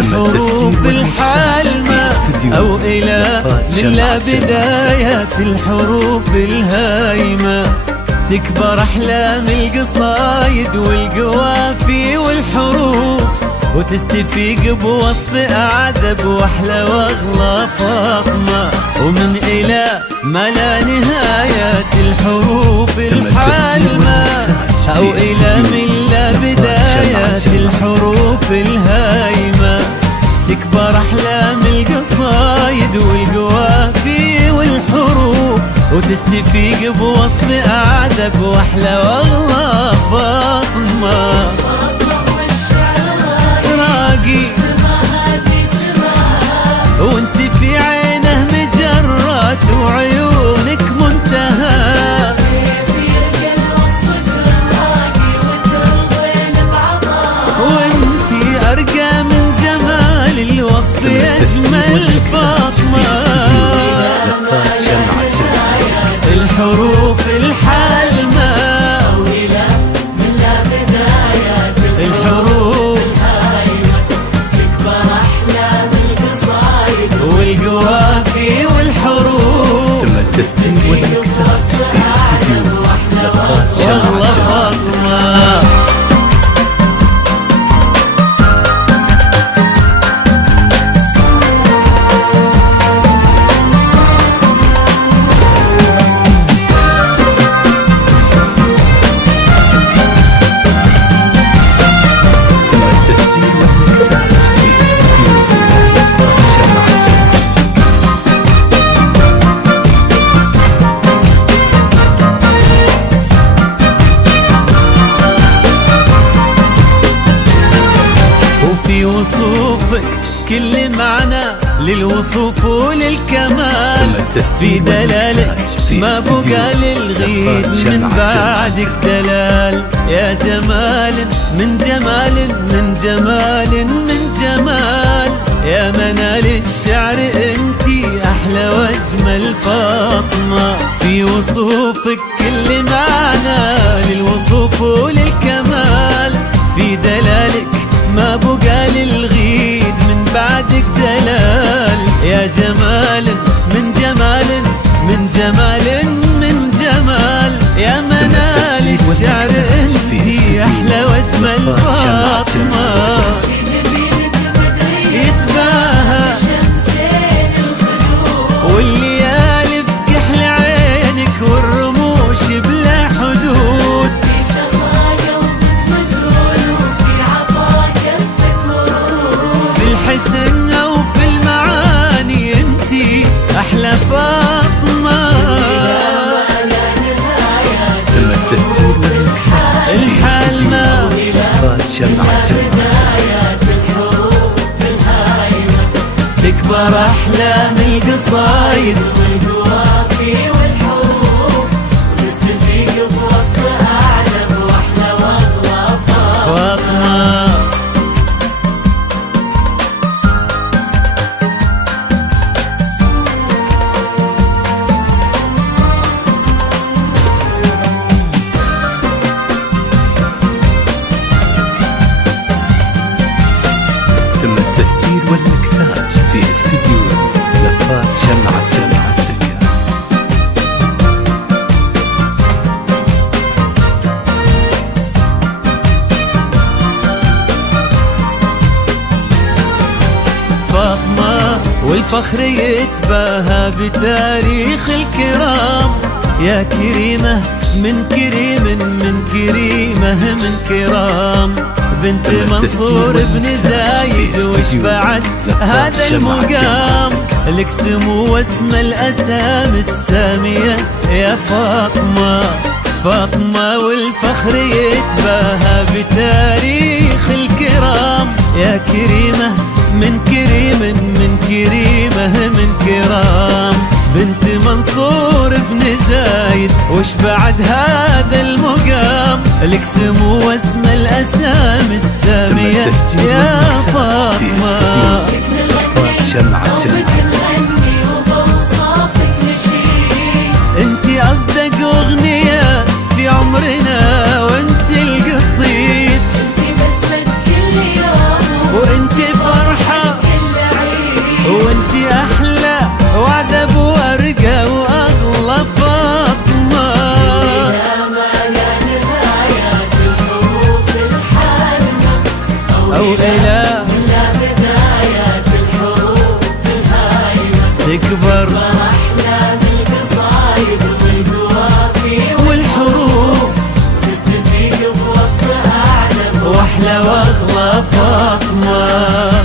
الحروف الحالمة أو إلى من لا بدايات الحروف الهايمة، تكبر أحلام القصايد والقوافي والحروف، وتستفيق بوصف أعذب وأحلى وأغلى فاطمة. ومن إلى ما لا نهايات الحروف الحالمة أو إلى من لا بدايات الحروف الهايمة، تكبر أحلام القصايد والقوافي والحروف، وتستفيق بوصف أعذب وأحلى والله فاطمة. راقي وانت في عينه مجرات وعيونك منتهى، وانت أرقى من جمال الوصف أجمل فاطمة. الحروف الحالمة من لا بدايات الحروف الهايمة، تكبر أحلام القصايد والقوافي والحروف، تم التسجيل والمكساج في استديو زفات شمعة فاطمة. وصوفك كل معنى للوصوف وللكمال، في دلالك ما بقى للغيث من بعدك دلال. يا جمال من جمال من جمال من جمال، يا منال الشعر انتي أحلى واجمل فاطمة. في وصوفك كل معنى للوصوف وللكمال، في دلالك ما بقى للغيد من بعدك دلال. يا جمال من جمال من جمال من جمال، يا منال الشعر انتي أحلى واجمل فاطمة. يتباهى والليالي في كحل عينك والرموش بلا حدود، الحسن أو في المعاني انتي أحلى فاطمة. تم التسجيل والمكساج في استديو زفات شمعة تكبر أحلام القصايد والقوافي والحروف، وتستفيق بوصف أعذب وأحلى وأغلى فاطمة. تم التسجيل والمكساج في استديو زفات شمعة فاطمة والفخر يتباهى بتاريخ الكرام، يا كريمة من كريم من كريمة من كرام، بنت منصور بن زايد وشفعت هذا المقام، لك سمو واسم الأسامي السامية يا فاطمة. فاطمة والفخر يتباهى بتاريخ الكرام، يا كريمة من كريم من كريمة من كرام، بنت منصور بن زايد وش بعد هذا المقام، لك سمو واسم الأسامي السامية يا فاطمة. انتي أصدق أغنية في عمرنا وانتي القصيد، انتي بسمة كل يوم وانتي فرحة أكبر أحلام القصايد والقوافي والحروف تستفيق بوصفها أعلم وأحلى وأغلى فاطمة.